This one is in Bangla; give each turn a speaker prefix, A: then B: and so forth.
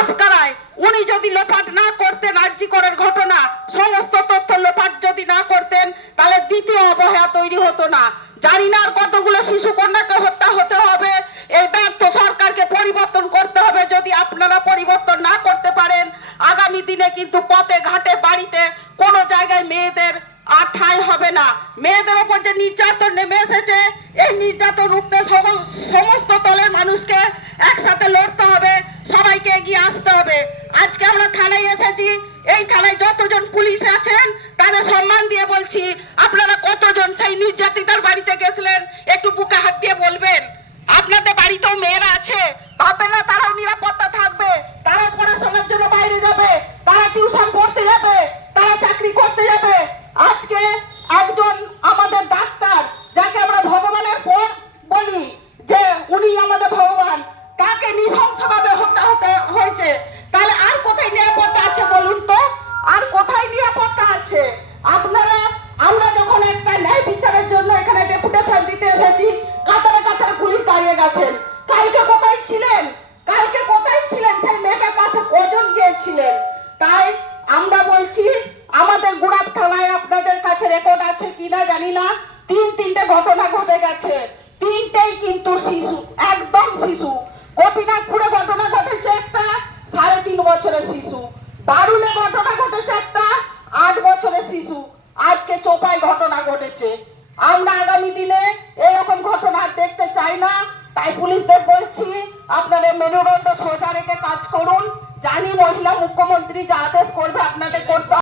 A: আজকারায় উনি যদি লোপাট না করতেন আর্জি করার ঘটনা, সমস্ত তথ্য লোপাট যদি না করতেন, তাহলে দ্বিতীয় অবহেলা তৈরি হতো না। জানি না আর কতগুলো শিশু কন্যাকে হত্যা হতে হবে। এই ব্যর্থ সরকারকে পরিবর্তন করতে হবে যদি আপনারা পরিবর্তন না করতে পারেন। আগামী দিনে কিন্তু পথে ঘাটে বাড়িতে কোনো জায়গায় মেয়েদের আর ঠাঁই হবে না। মেয়েদের ওপর যে নির্যাতন নেমে এসেছে, এই নির্যাতন রুখতে সমস্ত দলের মানুষকে একসাথে লড়তে হবে। সবাইকে এগিয়ে আসতে হবে। আজকে আমরা থানায় এসেছি। এই থানায় যতজন পুলিশ আছেন, তাদের সম্মান দিয়ে বলছি, আপনারা কতজন সেই নির্যাতিতার বাড়িতে গেছিলেন? একটু বুকে হাত দিয়ে বলবেন। আপনাদের বাড়িতেও মেয়েরা আছে। ভাববেন না তারাও আছে। আপনারা, আমরা যখন একটা ন্যায় বিচারের জন্য এখানে ডেপুটেশন দিতে এসেছি, কাতারে কাতারে পুলিশ দাঁড়িয়ে গেছেন। কালকে কোথায় ছিলেন? কালকে কোথায় ছিলেন? সেই মেয়েটার কাছে কজন গিয়েছিলেন? তাই আমরা বলছি, আমাদের গুড়াপ থানায় আপনাদের কাছে রেকর্ড আছে কিনা জানি না। তিন তিনটে ঘটনা ঘটে গেছে। তিনটেই কিন্তু শিশু, একদম শিশু। গোপীনাথপুরে ঘটনা ঘটেছে একটা, সাড়ে তিন বছরের শিশু। দারুণে ঘটনা ঘটেছে একটা বছরের শিশু, আজকে চোপায় ঘটনা ঘটেছে। আমরা আগামী দিনে এরকম ঘটনা দেখতে চাই না। তাই পুলিশদের বলছি, আপনাদের মেরুদণ্ড সোজা রেখে কাজ করুন। জানি মহিলা মুখ্যমন্ত্রী যা আদেশ করবে আপনাদের করতে।